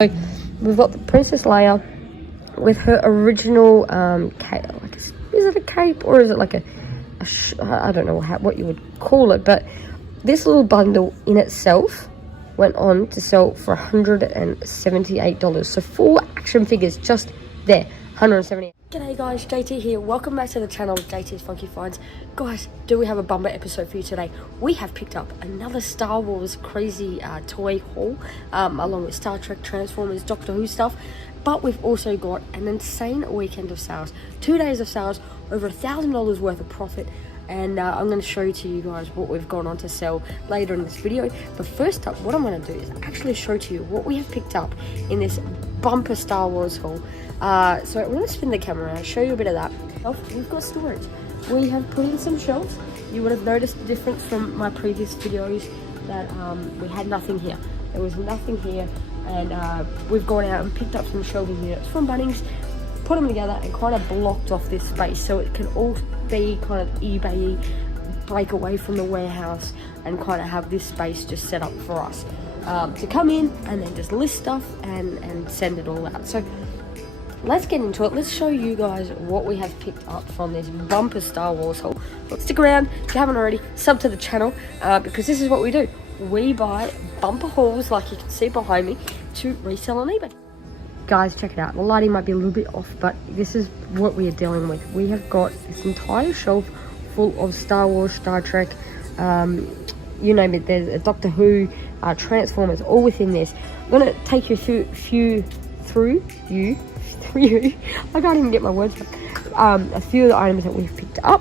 So we've got the Princess Leia with her original cape. Is it a cape or is it like I don't know what you would call it, but this little bundle in itself went on to sell for $178. So 4 action figures just there, $178. G'day guys, JT here. Welcome back to the channel, JT's Funky Finds. Guys, do we have a bumper episode for you today? We have picked up another Star Wars crazy toy haul, along with Star Trek, Transformers, Doctor Who stuff. But we've also got an insane weekend of sales. 2 days of sales, over $1,000 worth of profit. And I'm going to show to you guys what we've gone on to sell later in this video. But first up, what I'm going to do is actually show to you what we have picked up in this bumper Star Wars haul. So I'm going to spin the camera and show you a bit of that. We've got storage. We have put in some shelves. You would have noticed the difference from my previous videos that we had nothing here. There was nothing here, and we've gone out and picked up some shelving units from Bunnings, put them together and kind of blocked off this space so it can all be kind of eBay, break away from the warehouse and kind of have this space just set up for us to come in and then just list stuff and send it all out. So let's get into it. Let's show you guys what we have picked up from this bumper Star Wars haul. Stick around if you haven't already, sub to the channel because this is what we do. We buy bumper hauls like you can see behind me to resell on eBay. Guys, check it out. The lighting might be a little bit off, but this is what we are dealing with. We have got this entire shelf full of Star Wars, Star Trek, you name it. There's a Doctor Who, Transformers, all within this. I'm going to take you through I can't even get my words out. A few of the items that we've picked up.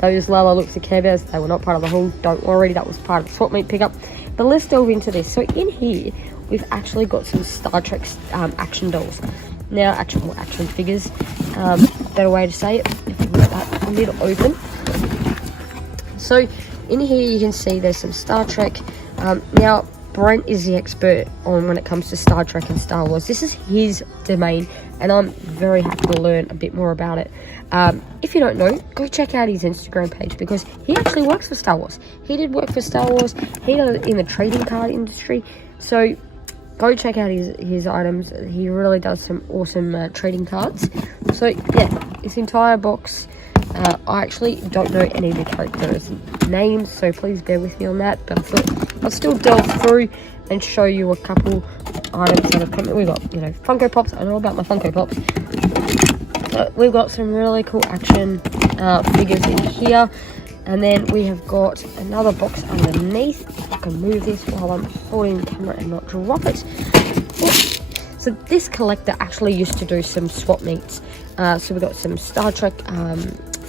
Those Lala Looks of Care Bears, they were not part of the haul. Don't worry, that was part of the swap meet pickup. But let's delve into this. So in here, we've actually got some Star Trek action dolls. Now, action figures. Better way to say it. If we get that lid open. So in here, you can see there's some Star Trek. Now, Brent is the expert on when it comes to Star Trek and Star Wars. This is his domain, and I'm very happy to learn a bit more about it. If you don't know, go check out his Instagram page because he actually works for Star Wars. He did work for Star Wars. He did in the trading card industry. So go check out his items. He really does some awesome trading cards. So yeah, this entire box. I actually don't know any of the characters' names, so please bear with me on that. But I thought I'll still delve through and show you a couple items that have come in. We've got, Funko Pops. I know about my Funko Pops. But we've got some really cool action figures in here. And then we have got another box underneath. If I can move this while I'm holding the camera and not drop it. So this collector actually used to do some swap meets. So we've got some Star Trek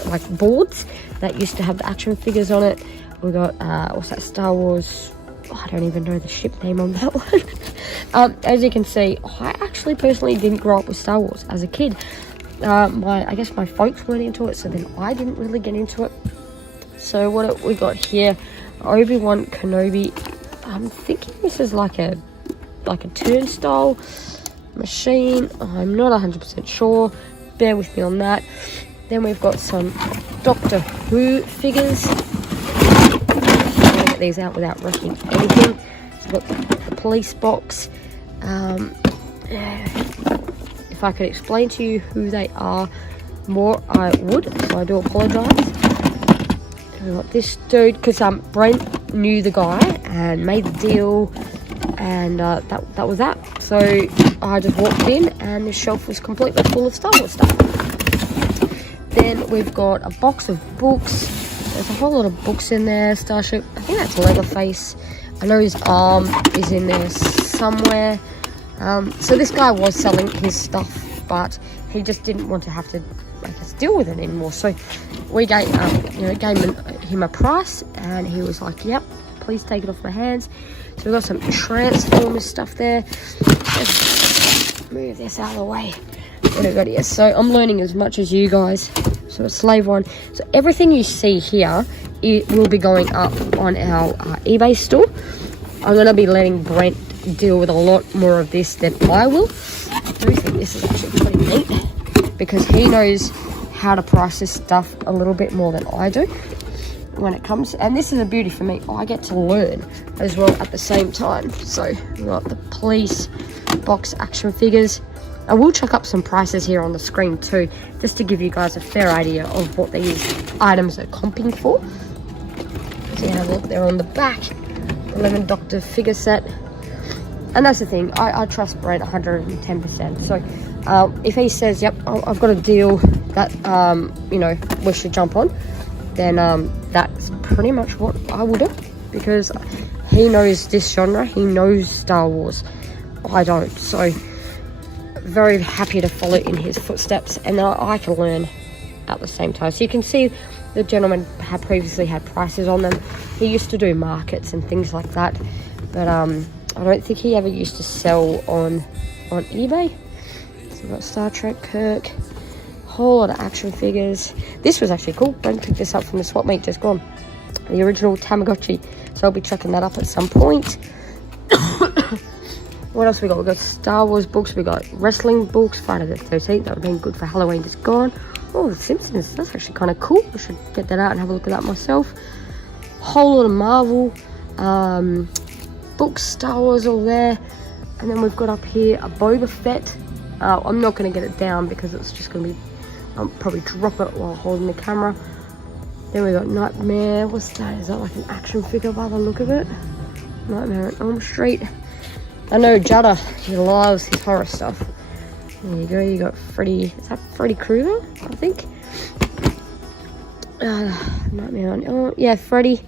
like boards that used to have the action figures on it. We got what's that, Star Wars, I don't even know the ship name on that one. As you can see, I actually personally didn't grow up with Star Wars as a kid. I guess my folks weren't into it, so then I didn't really get into it. So what we got here, Obi-Wan Kenobi. I'm thinking this is like a turnstile machine. I'm not 100% sure. Bear with me on that. Then we've got some Doctor Who figures. I'm gonna get these out without wrecking anything. So we've got the police box. If I could explain to you who they are more, I would. So I do apologise. We've got this dude because Brent knew the guy and made the deal, and that was that. So I just walked in and the shelf was completely full of Star Wars stuff. Then we've got a box of books. There's a whole lot of books in there. Starship, I think that's Leatherface. I know his arm is in there somewhere. So this guy was selling his stuff, but he just didn't want to have to deal with it anymore. So we gave him a price, and he was like, "Yep, please take it off my hands." So we've got some Transformers stuff there. Let's move this out of the way. What have we got here? So I'm learning as much as you guys. So it's Slave One. So everything you see here, it will be going up on our eBay store. I'm going to be letting Brent deal with a lot more of this than I will. I do think this is actually pretty neat because he knows how to price this stuff a little bit more than I do when it comes. And this is a beauty for me. I get to learn as well at the same time. So we've got the police box action figures. I will chuck up some prices here on the screen too, just to give you guys a fair idea of what these items are comping for. So you have a look there on the back, 11 Doctor figure set. And that's the thing, I trust Brent 110%. So if he says, yep, I've got a deal that, you know, we should jump on, then that's pretty much what I will do. Because he knows this genre, he knows Star Wars. I don't, so very happy to follow in his footsteps, and I can learn at the same time. So you can see the gentleman had previously had prices on them. He used to do markets and things like that, but I don't think he ever used to sell on eBay. So we've got Star Trek Kirk, whole lot of action figures. This was actually cool. Brent picked this up from the swap meet just gone. The original Tamagotchi. So I'll be checking that up at some point. What else we got? We got Star Wars books. We got wrestling books. Friday the 13th. That would have been good for Halloween just gone. Oh, The Simpsons. That's actually kind of cool. I should get that out and have a look at that myself. Whole lot of Marvel books, Star Wars all there. And then we've got up here a Boba Fett. I'm not going to get it down because it's just going to be... I'll probably drop it while holding the camera. Then we got Nightmare. What's that? Is that like an action figure by the look of it? Nightmare on Elm Street. I know Jada, he loves his horror stuff. There you go, you got Freddy. Is that Freddy Krueger? I think. Nightmare on Elm. Yeah, Freddy.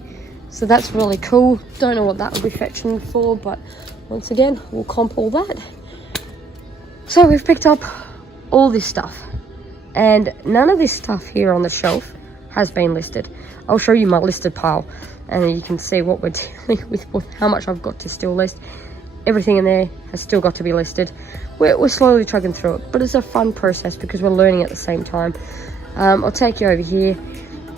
So that's really cool. Don't know what that will be fetching for, but once again, we'll comp all that. So we've picked up all this stuff, and none of this stuff here on the shelf has been listed. I'll show you my listed pile, and you can see what we're dealing with how much I've got to still list. Everything in there has still got to be listed. We're slowly trucking through it, but it's a fun process because we're learning at the same time. I'll take you over here.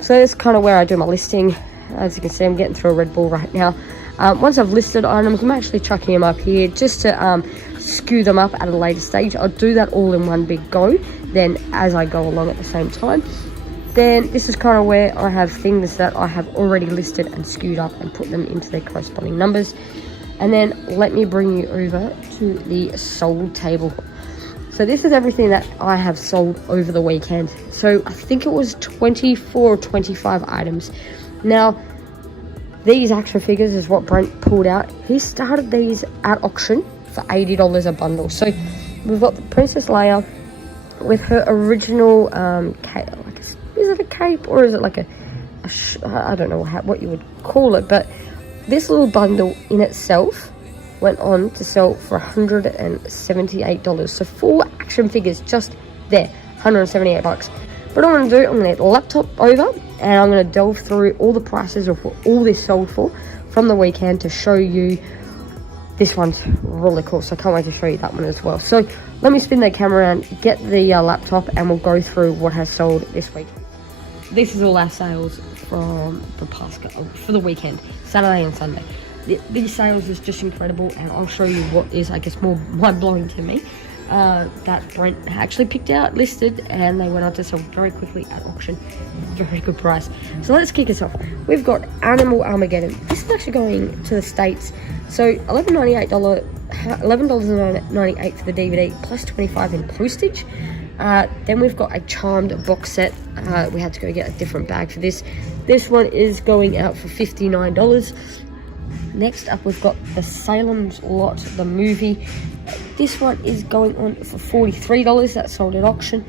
So that's kind of where I do my listing. As you can see, I'm getting through a Red Bull right now. Once I've listed items, I'm actually chucking them up here just to skew them up at a later stage. I'll do that all in one big go, then as I go along at the same time. Then this is kind of where I have things that I have already listed and skewed up and put them into their corresponding numbers. And then let me bring you over to the sold table. So this is everything that I have sold over the weekend. So I think it was 24 or 25 items. Now, these action figures is what Brent pulled out. He started these at auction for $80 a bundle. So we've got the Princess Leia with her original cape. Like is it a cape or is it like I don't know what you would call it, but this little bundle in itself went on to sell for $178. So 4 action figures just there, $178. What I'm going to do, I'm going to get the laptop over and I'm going to delve through all the prices of what all this sold for from the weekend to show you. This one's really cool, so I can't wait to show you that one as well. So let me spin the camera around, get the laptop, and we'll go through what has sold this week. This is all our sales from the past, for the weekend, Saturday and Sunday. These sales is just incredible, and I'll show you what is, I guess, more mind-blowing to me. That Brent actually picked out, listed, and they went on to sell very quickly at auction. Very good price. So let's kick us off. We've got Animal Armageddon. This is actually going to the States. So $11.98 for the DVD, plus $25 in postage. Then we've got a Charmed box set. We had to go get a different bag for this. This one is going out for $59. Next up, we've got the Salem's Lot, the movie. This one is going on for $43. That's sold at auction.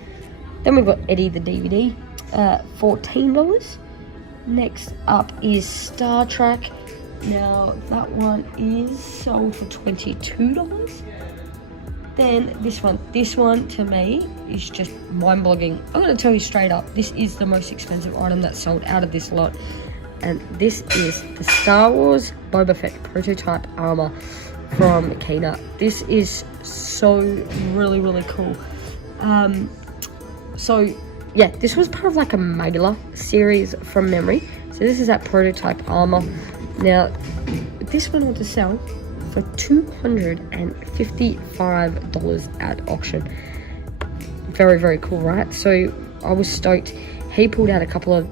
Then we've got Eddie the DVD, $14. Next up is Star Trek. Now that one is sold for $22. Then this one to me is just mind-boggling. I'm going to tell you straight up, this is the most expensive item that's sold out of this lot. And this is the Star Wars Boba Fett prototype armor from Kina. This is so really, really cool. So yeah, this was part of like a mailer series from memory. So this is that prototype armor. Now, this went on to sell for $255 at auction. Very, very cool, right? So I was stoked. He pulled out a couple of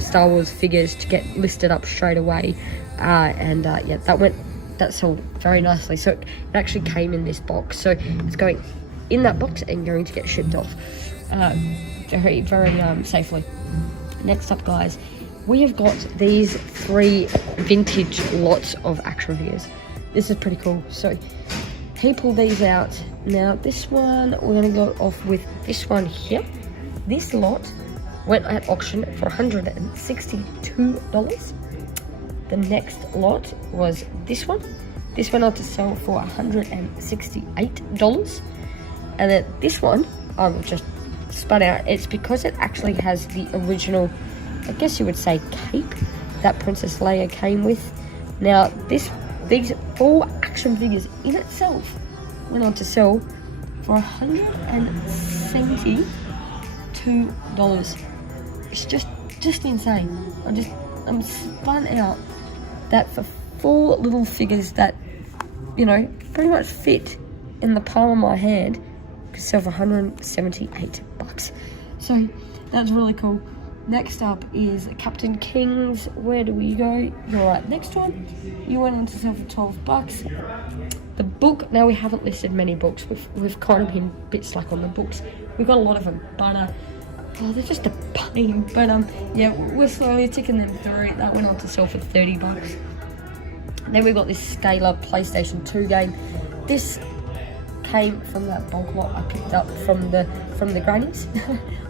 Star Wars figures to get listed up straight away. Yeah, that went that sold very nicely. So it actually came in this box. So it's going in that box and going to get shipped off very, very safely. Next up, guys, we have got these 3 vintage lots of action figures. This is pretty cool. So he pulled these out. Now this one, we're going to go off with this one here. This lot went at auction for $162. The next lot was this one. This went on to sell for $168. And then this one, I will just spun out. It's because it actually has the original, I guess you would say, cape that Princess Leia came with. Now these 4 action figures in itself went on to sell for $172. It's just insane. I'm spun out that for 4 little figures that, you know, pretty much fit in the palm of my hand, could sell for $178. So that's really cool. Next up is Captain King's. Where do we go? You're right, next one. You went on to sell for $12. The book, now we haven't listed many books. We've kind of been a bit slack on the books. We've got a lot of them, but they're just a pain. But yeah, we're slowly ticking them through. That went on to sell for $30. Then we've got this Scalar PlayStation 2 game. This came from that bulk lot I picked up from the grannies.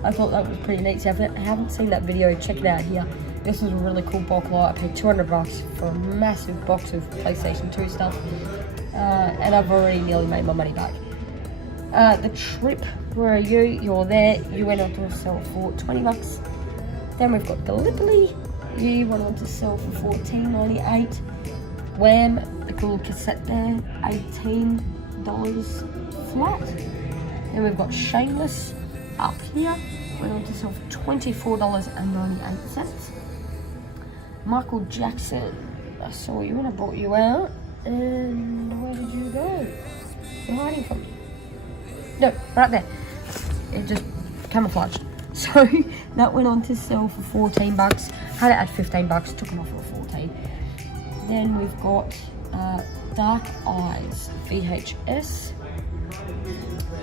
I thought that was pretty neat. So if you haven't seen that video, check it out here. This was a really cool bulk lot. I paid $200 for a massive box of PlayStation 2 stuff, and I've already nearly made my money back. The Trip, where are you? You're there. You went on to sell for $20. Then we've got Gallipoli. You went on to sell for $14.98. Wham, the cool cassette there, $18 flat. Then we've got Shameless up here, went on to sell for $24.98. Michael Jackson, I saw you and I brought you out. And where did you go? You're hiding from me. No, right there. It just camouflaged. So that went on to sell for $14. Had it at $15, took them off for $14. Then we've got Dark Eyes VHS.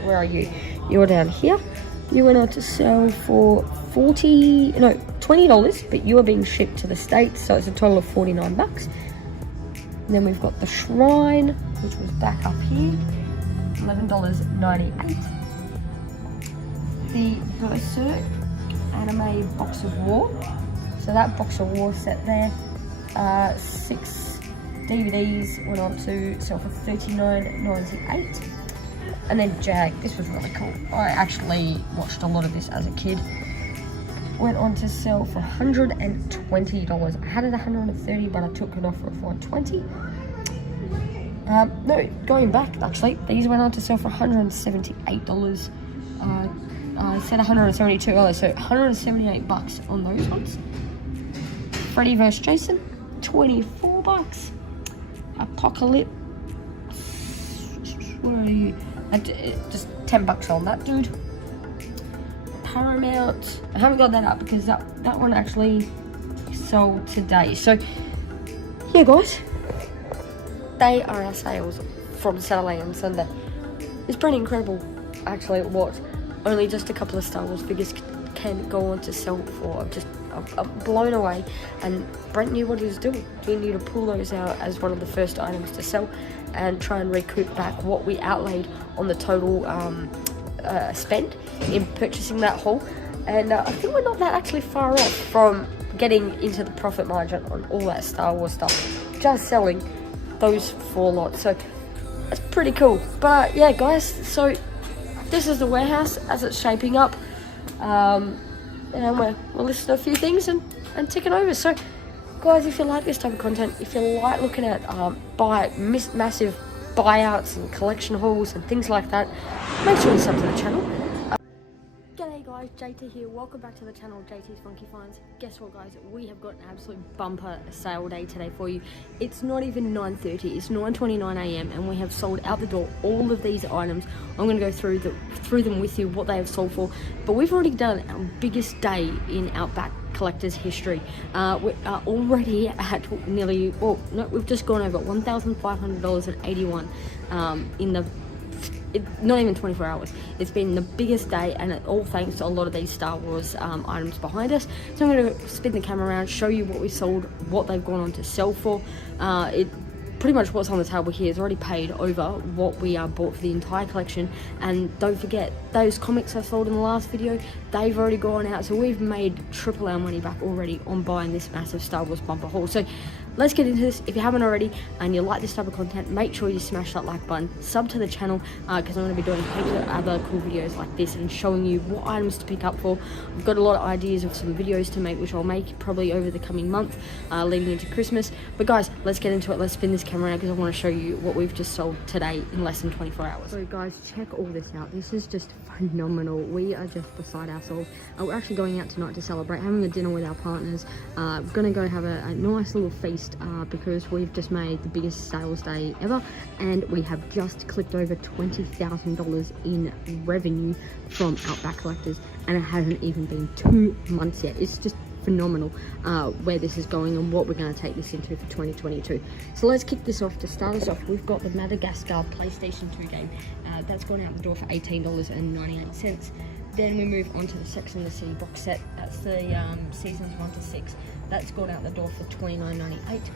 Where are you? You're down here. You went on to sell for $20, but you are being shipped to the States, so it's a total of $49. Then we've got The Shrine, which was back up here, $11.98. The Berserk anime Box of War. So that Box of War set there, 6 DVDs went on to sell for $39.98. And then Jag, this was really cool. I actually watched a lot of this as a kid. Went on to sell for $120. I had it $130, but I took it off for $120. No, going back actually, these went on to sell for $178. I said $172 earlier, so $178 on those ones. Freddy vs. Jason, $24. Apocalypse, where are you? Just $10 on that, dude. Paramount, I haven't got that up because that one actually sold today. So yeah, guys, they are our sales from Saturday and Sunday. It's pretty incredible actually what only just a couple of Star Wars figures can go on to sell for. I'm blown away, and Brent knew what he was doing. He knew to pull those out as one of the first items to sell and try and recoup back what we outlaid on the total spend in purchasing that haul. And I think we're not that actually far off from getting into the profit margin on all that Star Wars stuff, just selling those 4 lots. So that's pretty cool. But yeah, guys, so this is the warehouse as it's shaping up. And we'll listen to a few things and tick it over. So guys, if you like this type of content, if you like looking at massive buyouts and collection hauls and things like that, make sure you sub to the channel. G'day guys, JT here. Welcome back to the channel, JT's Funky Finds. Guess what, guys? We have got an absolute bumper sale day today for you. It's not even 9:30, it's 9:29 AM, and we have sold out the door all of these items. I'm going to go through them with you, what they have sold for. But we've already done our biggest day in Outback collector's history. We are already at nearly, well, no, we've just gone over $1,500.81 in the, not even 24 hours. It's been the biggest day, and all thanks to a lot of these Star Wars items behind us. So I'm going to spin the camera around, show you what we sold, what they've gone on to sell for. It pretty much what's on the table here is already paid over what we bought for the entire collection. And don't forget, those comics I sold in the last video, they've already gone out, so we've made triple our money back already on buying this massive Star Wars bumper haul. So let's get into this. If you haven't already and you like this type of content, make sure you smash that like button, sub to the channel, because I'm going to be doing heaps of other cool videos like this and showing you what items to pick up for. I've got a lot of ideas of some videos to make, which I'll make probably over the coming month, leading into Christmas. But guys, let's get into it. Let's spin this camera out, because I want to show you what we've just sold today in less than 24 hours. So guys, check all this out. This is just phenomenal. We are just beside ourselves. We're actually going out tonight to celebrate, having a dinner with our partners. Gonna go have a nice little feast, because we've just made the biggest sales day ever, and we have just clipped over $20,000 in revenue from Outback Collectors, and it hasn't even been 2 months yet. It's just phenomenal where this is going and what we're going to take this into for 2022. So let's kick this off. To start us off, we've got the Madagascar PlayStation 2 game. That's gone out the door for $18.98. Then we move on to the Sex and the City box set. That's the seasons 1 to 6. That's gone out the door for $29.98.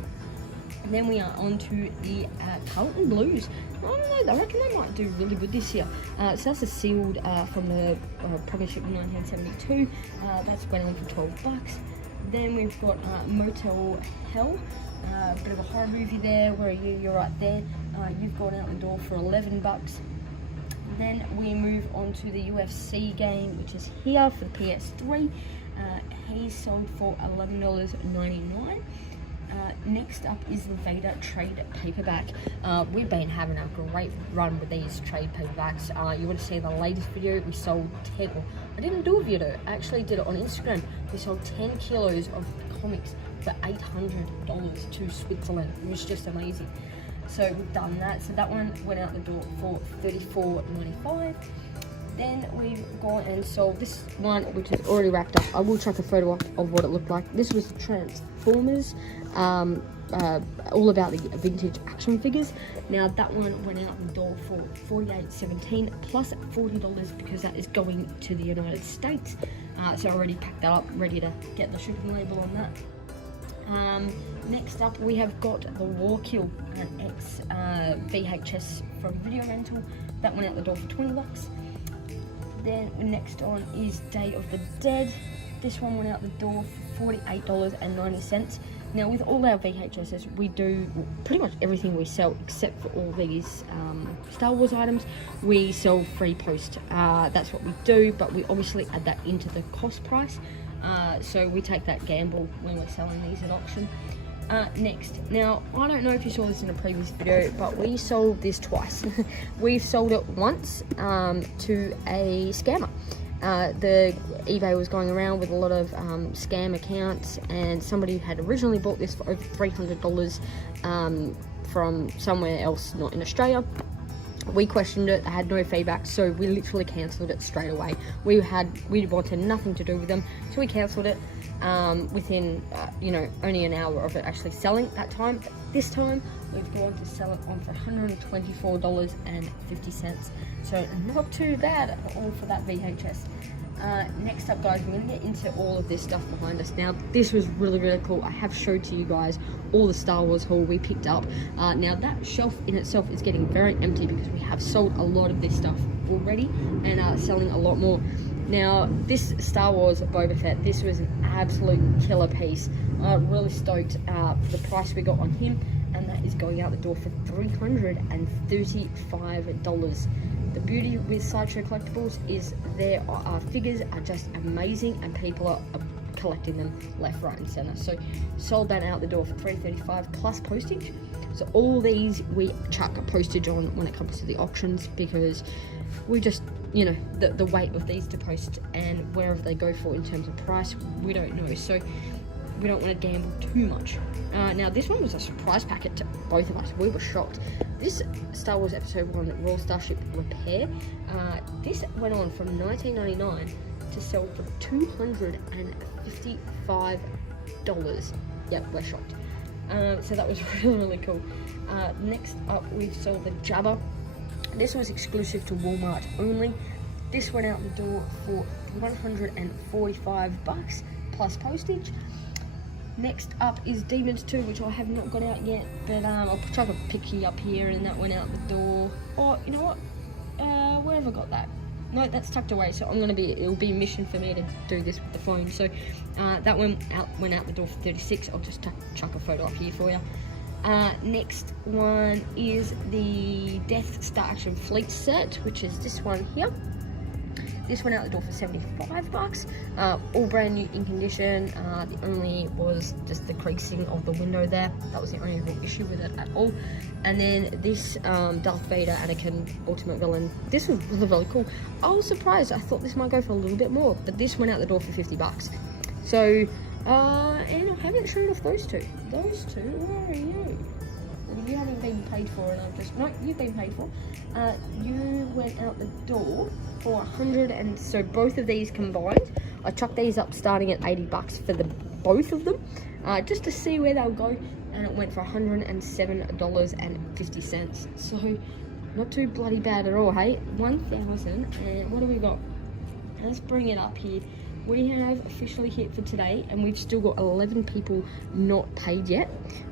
And then we are on to the Carlton Blues. I don't know, I reckon they might do really good this year. So that's a sealed from the Premiership in 1972. That's went on for $12. Then we've got Motel Hell. Bit of a horror movie there. Where are you? You're right there. You've gone out the door for $11. Then we move on to the UFC game, which is here for the PS3. He's sold for $11.99. Next up is the Vader trade paperback. We've been having a great run with these trade paperbacks. You would have seen the latest video. We sold 10. Well, I didn't do a video. I actually did it on Instagram. We sold 10 kilos of comics for $800 to Switzerland. It was just amazing. So we've done that. So that one went out the door for $34.95. Then we've gone and sold this one, which is already wrapped up. I will chuck a photo up of what it looked like. This was the Transformers, all about the vintage action figures. Now that one went out the door for $48.17 plus $40 because that is going to the United States. So I already packed that up, ready to get the shipping label on that. Next up, we have got the Warkill, an X VHS from Video Rental. That went out the door for $20. Then next on is Day of the Dead. This one went out the door for $48.90. Now with all our VHSs, we do pretty much everything we sell except for all these Star Wars items. We sell free post. That's what we do, but we obviously add that into the cost price. So we take that gamble when we're selling these at auction. Next, now I don't know if you saw this in a previous video, but we sold this twice. We've sold it once to a scammer. The eBay was going around with a lot of scam accounts, and somebody had originally bought this for over $300 from somewhere else, not in Australia. We questioned it, they had no feedback, so we literally cancelled it straight away. We wanted nothing to do with them, so we cancelled it within only an hour of it actually selling that time. But this time we've gone to sell it on for $124.50, so not too bad at all for that VHS. Next up, guys, we're going to get into all of this stuff behind us. Now this was really cool. I have showed to you guys all the Star Wars haul we picked up. Now that shelf in itself is getting very empty because we have sold a lot of this stuff already and are selling a lot more. Now this Star Wars Boba Fett, this was an absolute killer piece. Really stoked for the price we got on him, and that is going out the door for $335. The beauty with Sideshow Collectibles is their figures are just amazing, and people are collecting them left, right and center. So sold that out the door for $335 plus postage. So all these we chuck a postage on when it comes to the auctions, because we just, the weight of these to post and wherever they go for in terms of price, we don't know. So we don't want to gamble too much. Now this one was a surprise packet to both of us. We were shocked. This Star Wars Episode 1 Royal Starship Repair, this went on from $19.99 to sell for $255. Yep, we're shocked. So that was really cool. Next up, we've sold the Jabba. This was exclusive to Walmart only. This went out the door for $145 plus postage. Next up is Demons 2, which I have not got out yet, but I'll chuck a picture up here, and that went out the door. Or, you know what? Where have I got that? No, that's tucked away, so it'll be a mission for me to do this with the phone. So that went out the door for $36. I'll just chuck a photo up here for you. Next one is the Death Star Action Fleet set, which is this one here. This went out the door for $75. All brand new in condition. The only was just the creasing of the window there. That was the only real issue with it at all. And then this Darth Vader Anakin Ultimate Villain. This was really, really cool. I was surprised. I thought this might go for a little bit more, but this went out the door for $50. So, and I haven't shown off those two. Those two, where are you? You haven't been paid for, and no, you've been paid for. You went out the door for $100, and so both of these combined, I chucked these up starting at $80 for both of them, just to see where they'll go, and it went for $107.50. So not too bloody bad at all, hey? 1,000, and what do we got? Let's bring it up here. We have officially hit for today, and we've still got 11 people not paid yet.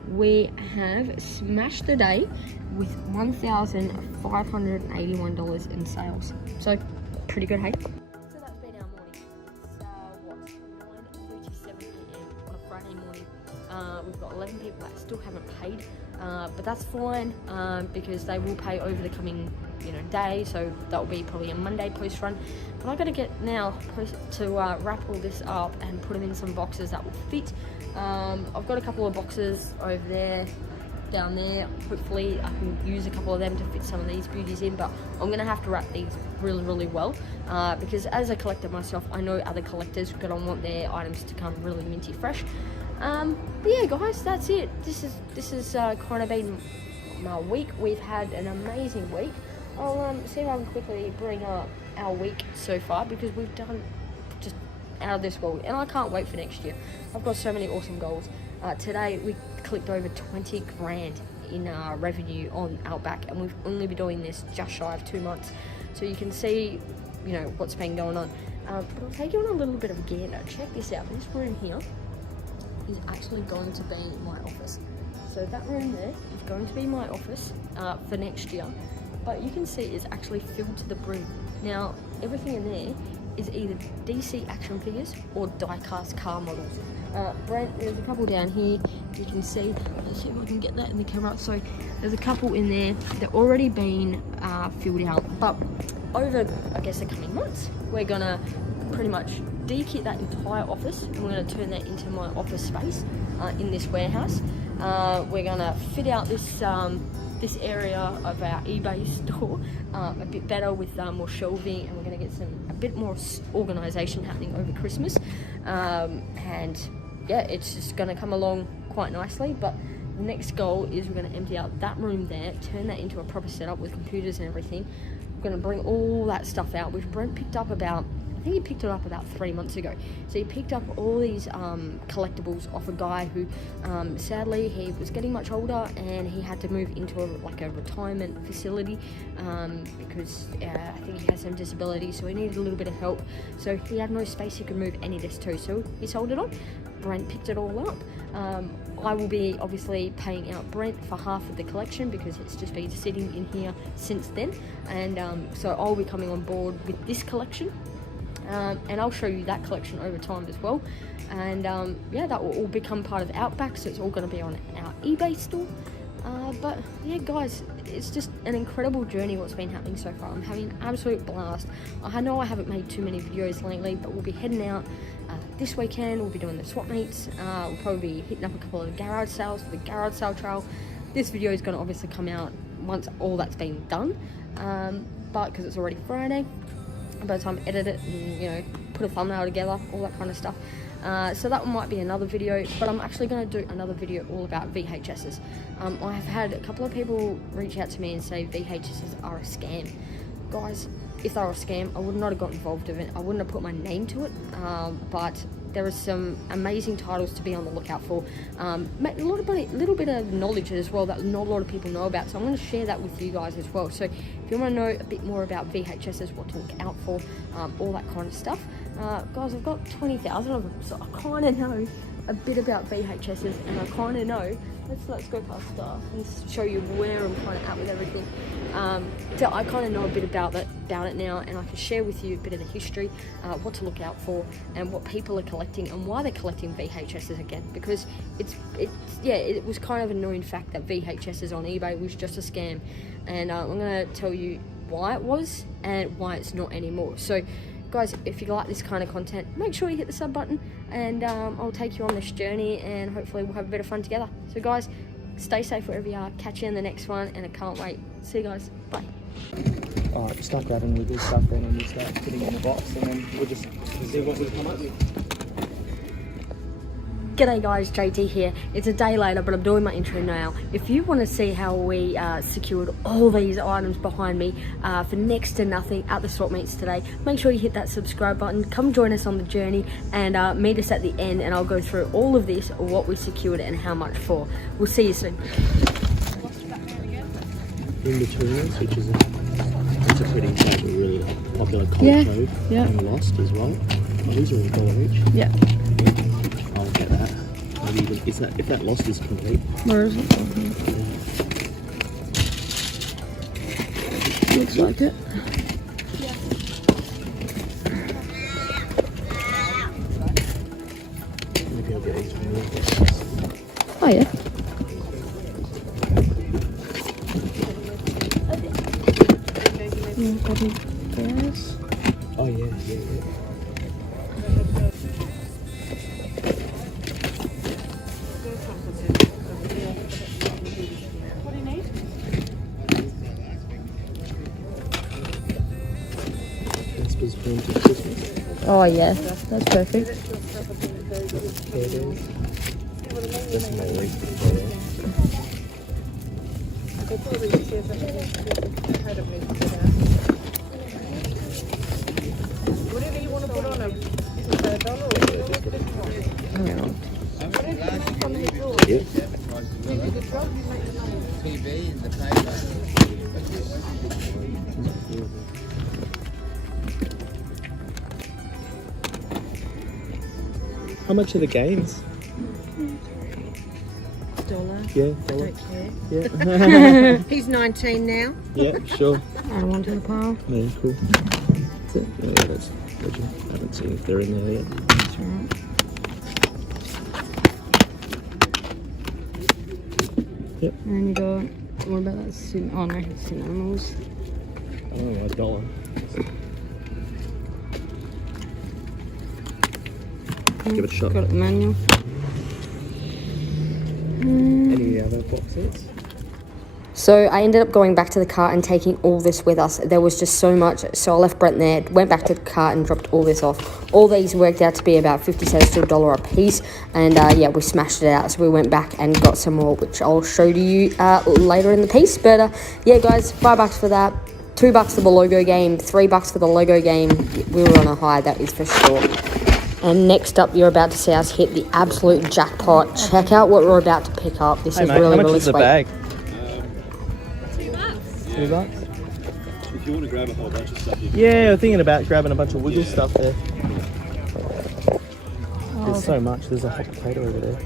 We have smashed the day with $1,581 in sales. So pretty good, hey? So that's been our morning. It's 9:37 a.m. on a Friday morning. We've got 11 people that still haven't paid, but that's fine because they will pay over the coming day, so that will be probably a Monday post run. But I got to get now to wrap all this up and put them in some boxes that will fit. I've got a couple of boxes over there, down there. Hopefully I can use a couple of them to fit some of these beauties in, but I'm gonna have to wrap these really, really well because as a collector myself, I know other collectors are gonna want their items to come really minty fresh. But yeah, guys, that's it. This is kind of been my week. We've had an amazing week. I'll see if I can quickly bring up our week so far, because we've done just out of this world, and I can't wait for next year. I've got so many awesome goals. Today we clicked over 20 grand in revenue on Outback, and we've only been doing this just shy of 2 months, so you can see what's been going on. But I'll take you on a little bit of a gander. Check this out. This room here is actually going to be my office. So that room there is going to be my office for next year. But you can see it's actually filled to the brim. Now, everything in there is either DC action figures or die-cast car models. Brent, there's a couple down here. You can see, let's see if I can get that in the camera. So there's a couple in there. They're already been filled out. But over, I guess, the coming months, we're gonna pretty much de-kit that entire office, and we're gonna turn that into my office space in this warehouse. We're gonna fit out this area of our eBay store a bit better with more shelving, and we're going to get a bit more organisation happening over Christmas, and yeah, it's just going to come along quite nicely. But the next goal is we're going to empty out that room there, turn that into a proper setup with computers and everything. We're going to bring all that stuff out, which Brent picked up about, I think he picked it up about 3 months ago. So he picked up all these collectibles off a guy who sadly he was getting much older, and he had to move into a retirement facility because I think he has some disability, so he needed a little bit of help. So he had no space he could move any of this to, so he sold it on. Brent picked it all up. I will be obviously paying out Brent for half of the collection because it's just been sitting in here since then, and so I'll be coming on board with this collection. And I'll show you that collection over time as well, and yeah, that will all become part of Outback, so it's all going to be on our eBay store. But yeah, guys, it's just an incredible journey what's been happening so far. I'm having an absolute blast. I know I haven't made too many videos lately, but we'll be heading out this weekend. We'll be doing the swap meets. We'll probably be hitting up a couple of garage sales for the garage sale trail. This video is going to obviously come out once all that's been done, but because it's already Friday, by the time I edit it and put a thumbnail together, all that kind of stuff, so that might be another video. But I'm actually going to do another video all about VHSs. I have had a couple of people reach out to me and say VHSs are a scam. guys, if they were a scam, I would not have got involved in it. I wouldn't have put my name to it, but there are some amazing titles to be on the lookout for. A little bit of knowledge as well that not a lot of people know about, so I'm going to share that with you guys as well. So if you want to know a bit more about VHSs, what to look out for, all that kind of stuff, guys, I've got 20,000 of them, so I kind of know a bit about VHSs, and I kind of know, let's go past and show you where I'm kind of at with everything. So I kind of know a bit about it now, and I can share with you a bit of the history, what to look out for, and what people are collecting, and why they're collecting VHSs again, because it was kind of a known fact that VHSs on eBay was just a scam, and I'm going to tell you why it was and why it's not anymore. So guys, if you like this kind of content, make sure you hit the sub button, and I'll take you on this journey, and hopefully we'll have a bit of fun together. So guys, stay safe wherever you are. Catch you in the next one, and I can't wait. See you guys. Bye. Alright, start grabbing legal stuff then, and we'll start putting it in the box, and then we'll just see what we come up with. G'day guys, JT here. It's a day later, but I'm doing my intro now. If you want to see how we secured all these items behind me for next to nothing at the swap meets today, make sure you hit that subscribe button. Come join us on the journey, and meet us at the end, and I'll go through all of this, what we secured and how much for. We'll see you soon. In between us, which is a pretty really popular cult show, and Lost as well. Oh, these are $1 each. Yeah. I'll get that. Maybe even, if that Lost is complete. Where is it? Looks like it. Maybe I'll get each one. Oh yeah. Oh yeah. What do you need? Jasper's Home to Christmas. Oh yeah, that's perfect. That's my week. Whatever you want to put on them. Is it $1 or Yep. TV and the paper. How much are the games? $1. Yeah, Don't care. yeah. He's 19 now. Yeah, sure. Add one to the pile. Yeah, cool. That's it. Yeah, that's legend. I haven't seen if they're in there yet. That's right. Yep. And then you got, what about that? Oh no, cinnamons. Oh, $1. Give it a shot. Got it, the manual. Any other box sets? So I ended up going back to the car and taking all this with us. There was just so much, so I left Brent there, went back to the car and dropped all this off. All these worked out to be about 50 cents to $1 a piece, and yeah, we smashed it out. So we went back and got some more, which I'll show to you later in the piece. But yeah, guys, $5 for that, $2 for the logo game, $3 for the logo game. We were on a high, that is for sure. And next up, you're about to see us hit the absolute jackpot. Check out what we're about to pick up. This is mate, really, how much really is the sweet. bag? $2. $2? If you want to grab a whole bunch of stuff, you can. Yeah, we're thinking about grabbing a bunch of wiggle stuff there. There's so much. There's a hot potato over there.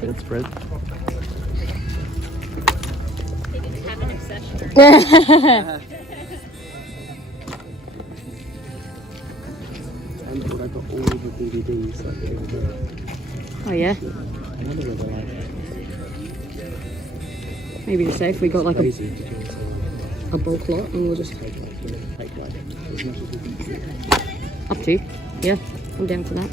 Bed spread. And I got all the DVDs like over there. Oh yeah. I wonder where they're like. Maybe to say if we got like Crazy to do a bulk lot, and we'll just take like as much as we can see. up to. Yeah, I'm down for that.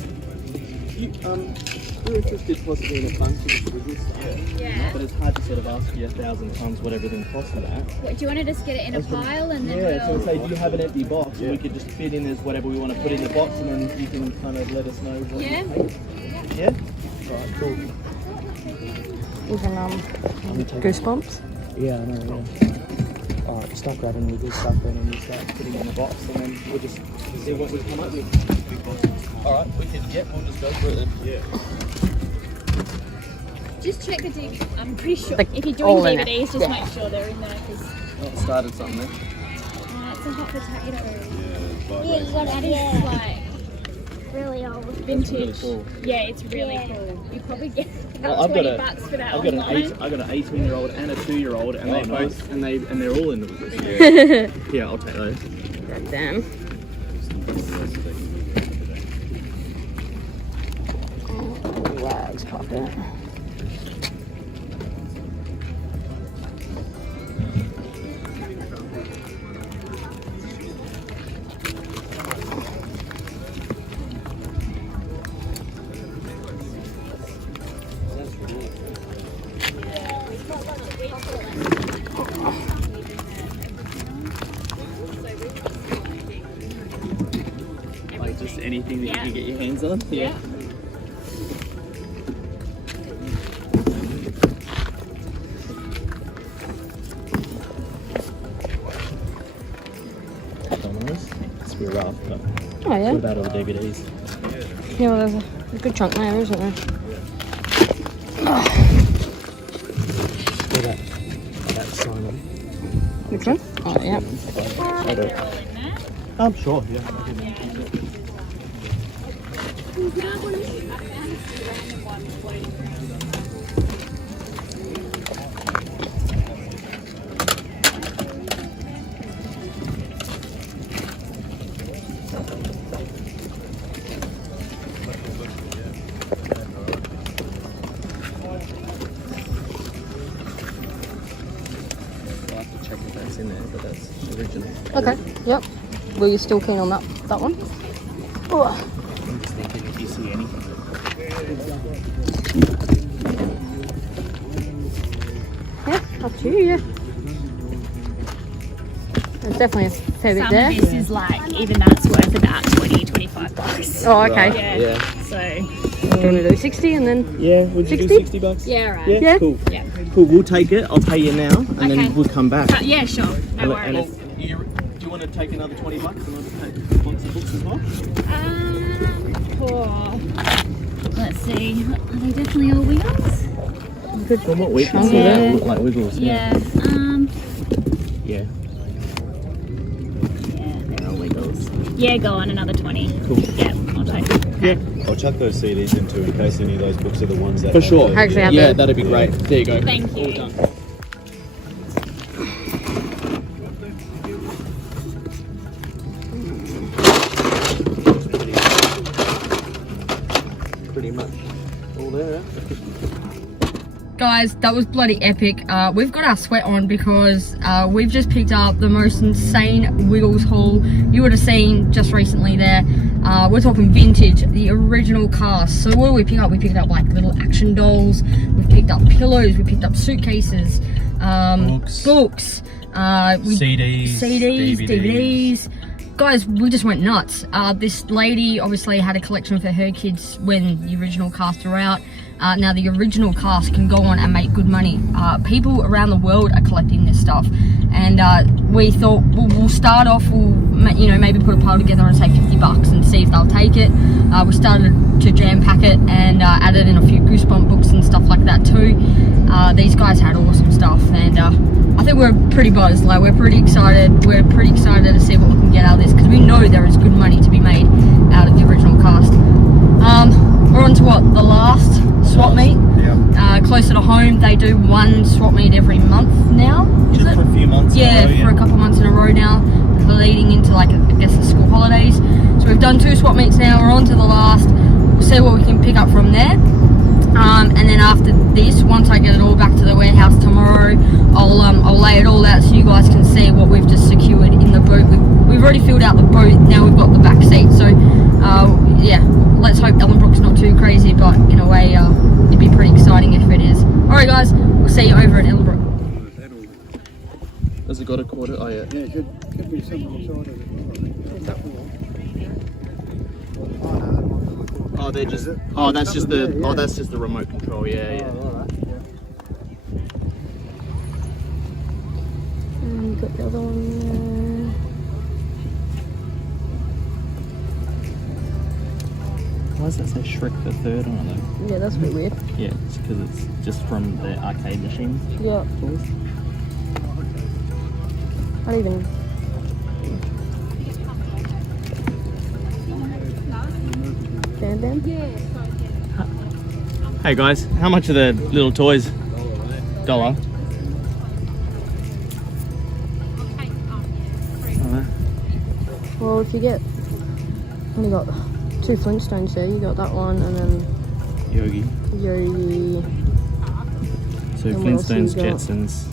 We're interested possibly in a bunch of wiggle stuff. Yeah. But it's hard to sort of ask you 1,000 times what everything costs for that. What, do you want to just get it in a pile and then Yeah, so we'll... say, do you have an empty box? And we could just fit in as whatever we want to put in the box, and then you can kind of let us know what Yeah. you take. Yeah? Alright, cool. Even Let me take goosebumps. Yeah, I know, yeah. Alright, start grabbing wiggles stuff then and you start putting it in the box and then we'll just see what we come up with. Alright, we'll just go for it then. Yeah. Just check the DVD. I'm pretty sure Like, if you're all doing in it. DVDs, just make sure they're in there because Oh, started something there. it's a hot potato. Yeah, you got That it. is Yeah. like Really old. vintage. Really cool. Yeah, it's really Yeah. cool. You probably get Well, about 20 bucks for that I've got online. I've got an 18-year-old and a 2-year-old, and they both and they're all in the wiggles. Yeah, I'll take those. Damn. Rags pocket. Like just anything that you can get your hands on. Yeah. It's real rough, but Oh yeah. what about all the DVDs? Yeah, well, there's a good chunk there, isn't there? What about that sign on? Which one? Oh yeah. I'm sure, yeah. I'll have to check if that's in there, but that's original. Okay. Yep. Were you still keen on that one? Oh. I'm just thinking if you see anything. Yeah, up to you. Yeah. There's definitely a fair bit Some there. of this is like, even that's worth about 20, 25 bucks. Oh, okay. Yeah. So, Do you want to do 60 and then? Yeah, would you 60? do 60 bucks? yeah, right. Yeah, Yeah. cool. Yeah. Cool, we'll take it. I'll pay you now, and Okay. then we'll come back. Yeah, sure. No And worries. if you, do you want to take another 20 bucks and I'll just take a box of books as well? Let's see. Are they definitely all wiggles? From what we can chunk see, of they it. look like wiggles. Yeah. Yeah. Yeah, they're all wiggles. Yeah, go on, another 20. Cool. Yeah, I'll take it. Yeah. I'll chuck those CDs in too in case any of those books are the ones that For have sure. the- Actually, have Yeah, the- that'd be great. There you go. Thank you. All done. Pretty much all there. Guys, that was bloody epic. We've got our sweat on because we've just picked up the most insane Wiggles haul you would have seen just recently there. We're talking vintage, the original cast. So what do we pick up? We picked up like little action dolls, we've picked up pillows, we picked up suitcases, books, CDs, DVDs. Guys, we just went nuts. This lady obviously had a collection for her kids when the original cast are out. Now the original cast can go on and make good money. People around the world are collecting this stuff, and we thought we'll start off. We'll maybe put a pile together and say 50 bucks and see if they'll take it. We started to jam pack it and added in a few Goosebump books and stuff like that too. These guys had awesome stuff, and I think we're pretty buzzed. Like, we're pretty excited. We're pretty excited to see what we can get out of this because we know there is good money to be made out of the original cast. We're on to the last swap meet. Yeah. Closer to home, they do one swap meet every month now. Is Just it? for a few months. Yeah, in a row, for a couple months in a row now, leading into I guess the school holidays. So we've done 2 swap meets now. We're on to the last. We'll see what we can pick up from there. And then after this, once I get it all back to the warehouse tomorrow, I'll lay it all out so you guys can see what we've just secured in the boat. We've already filled out the boat. Now we've got the back seat. So yeah, let's hope Ellenbrook's not too crazy, but in a way, it'd be pretty exciting if it is. All right, guys, we'll see you over at Ellenbrook. Has it got a quarter? Oh yeah. Yeah, could be something inside of it. Oh, they're just. Oh, that's just the. Oh, that's just the remote control. Yeah, yeah. And you got the other one there. Why does that say Shrek the Third on it though? Yeah, that's a bit weird. Yeah, it's because it's just from the arcade machine. Yeah. Not even. Bam Bam? Hey guys, how much are the little toys? $1. Well, if you get. Only got 2 Flintstones there. You got that one and then Yogi. Yogi. So And what else Flintstones, you got? Jetsons,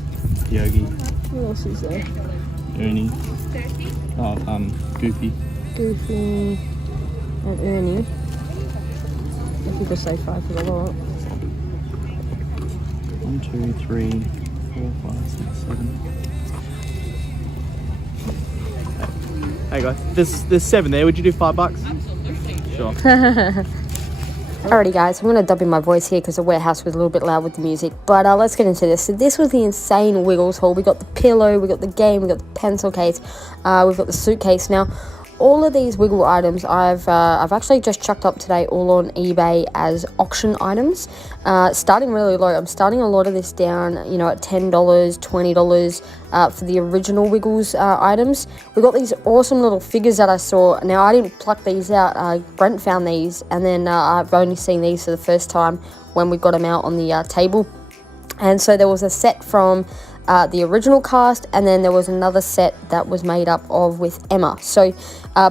Yogi, What else is there? Ernie. Goofy. Goofy and Ernie. If you just say 5 for the lot. 1, 2, 3, 4, 5, 6, 7. Hey guys, there's 7 there. Would you do $5? Absolutely. Sure. Alrighty guys, I'm going to dub in my voice here because the warehouse was a little bit loud with the music, but let's get into this. So this was the insane Wiggles haul. We got the pillow, we got the game, we got the pencil case, we've got the suitcase. Now all of these Wiggle items I've actually just chucked up today all on eBay as auction items, starting really low. I'm starting a lot of this down, you know, at $10, $20 for the original Wiggles items. We got these awesome little figures that I saw. Now I didn't pluck these out, Brent found these, and then I've only seen these for the first time when we got them out on the table. And so there was a set from the original cast, and then there was another set that was made up of with Emma. So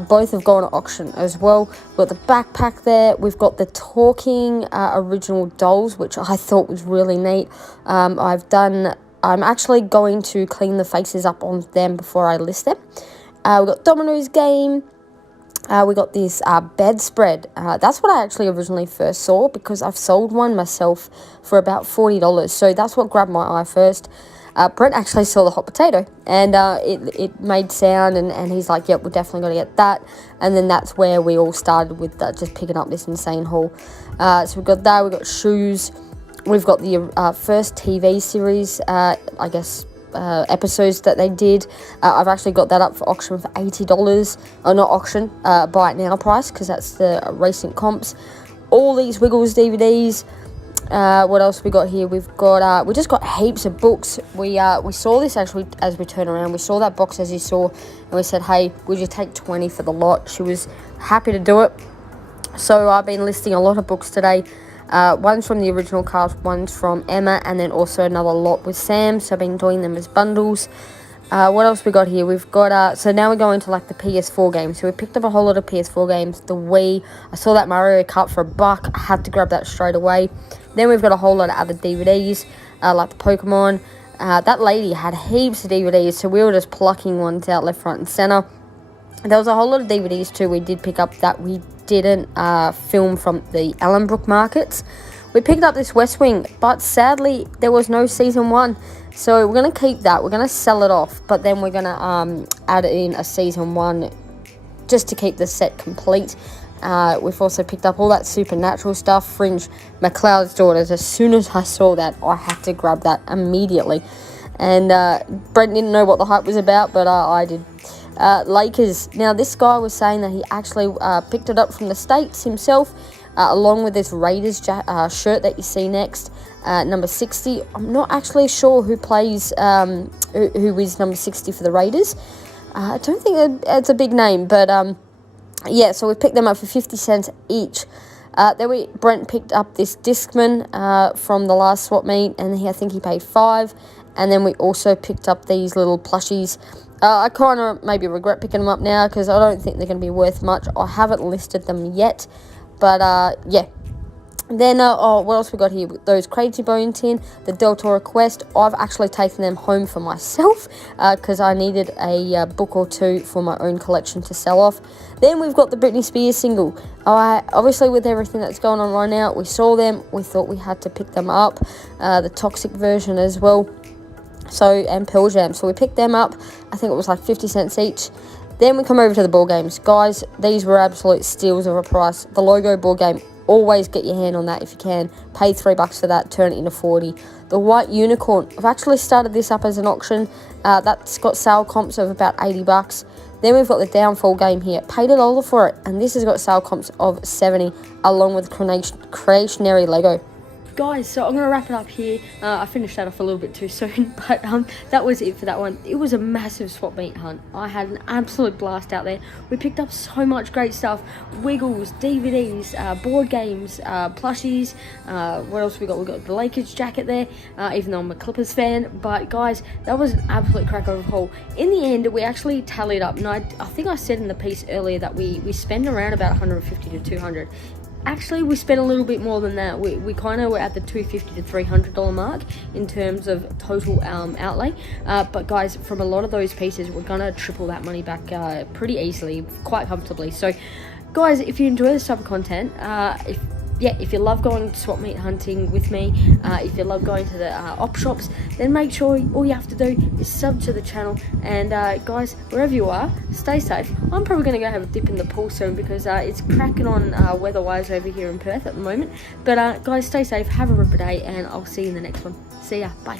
both have gone to auction as well. We've got the backpack there. We've got the talking original dolls, which I thought was really neat. I'm actually going to clean the faces up on them before I list them. We've got Domino's game. We got this bedspread. That's what I actually originally first saw because I've sold one myself for about $40. So that's what grabbed my eye first. Brent actually saw the hot potato and it made sound and he's like, yep, we're definitely going to get that. And then that's where we all started with just picking up this insane haul. So we've got that, we've got shoes. We've got the first TV series, I guess, episodes that they did. I've actually got that up for auction for $80. Or not auction, buy it now price, because that's the recent comps. All these Wiggles DVDs. What else we got here? We've got we just got heaps of books. We saw this actually as we turned around. We saw that box as you saw, and we said, hey, would you take 20 for the lot? She was happy to do it. So I've been listing a lot of books today. One's from the original cast, one's from Emma, and then also another lot with Sam. So I've been doing them as bundles. What else we got here? We've got so now we're going to like the PS4 games. So we picked up a whole lot of PS4 games. The Wii. I saw that Mario Kart for $1. I had to grab that straight away. Then we've got a whole lot of other DVDs, like the Pokemon. That lady had heaps of DVDs, so we were just plucking ones out left, right, and center. There was a whole lot of DVDs too we did pick up that we didn't film from the Ellenbrook markets. We picked up this West Wing, but sadly there was no season 1. So we're going to keep that. We're going to sell it off, but then we're going to add in a season 1 just to keep the set complete. We've also picked up all that Supernatural stuff, Fringe, McLeod's Daughters. As soon as I saw that, I had to grab that immediately. And Brent didn't know what the hype was about, but I did. Lakers. Now, this guy was saying that he actually picked it up from the States himself, along with this Raiders shirt that you see next, number 60. I'm not actually sure who plays, who is number 60 for the Raiders. I don't think it's a big name, but yeah, so we picked them up for 50 cents each. Then Brent picked up this Discman from the last swap meet, and I think he paid $5. And then we also picked up these little plushies. I kind of maybe regret picking them up now because I don't think they're going to be worth much. I haven't listed them yet, but yeah. Then, what else we got here? Those Crazy Bone tin, the Del Toro Quest. I've actually taken them home for myself because I needed a book or two for my own collection to sell off. Then we've got the Britney Spears single. Obviously, with everything that's going on right now, we saw them. We thought we had to pick them up. The Toxic version as well. So, and Pearl Jam. So we picked them up. I think it was like 50 cents each. Then we come over to the ball games. Guys, these were absolute steals of a price. The logo ball game. Always get your hand on that if you can. Pay $3 for that, turn it into 40. The White Unicorn. I've actually started this up as an auction. That's got sale comps of about $80. Then we've got the Downfall game here. Paid $1 for it, and this has got sale comps of $70, along with Creationary Lego. Guys, so I'm going to wrap it up here. I finished that off a little bit too soon, but that was it for that one. It was a massive swap meet hunt. I had an absolute blast out there. We picked up so much great stuff. Wiggles, DVDs, board games, plushies. What else we got? We got the Lakers jacket there, even though I'm a Clippers fan. But guys, that was an absolute crack of a haul. In the end, we actually tallied up. And I think I said in the piece earlier that we spend around about 150 to 200. Actually, we spent a little bit more than that. We kind of were at the $250 to $300 mark in terms of total outlay. But guys, from a lot of those pieces, we're gonna triple that money back pretty easily, quite comfortably. So, guys, if you enjoy this type of content, if you love going swap meet hunting with me, if you love going to the op shops, then make sure all you have to do is sub to the channel. And guys, wherever you are, stay safe. I'm probably going to go have a dip in the pool soon because it's cracking on weather-wise over here in Perth at the moment. But guys, stay safe, have a ripper day, and I'll see you in the next one. See ya, bye.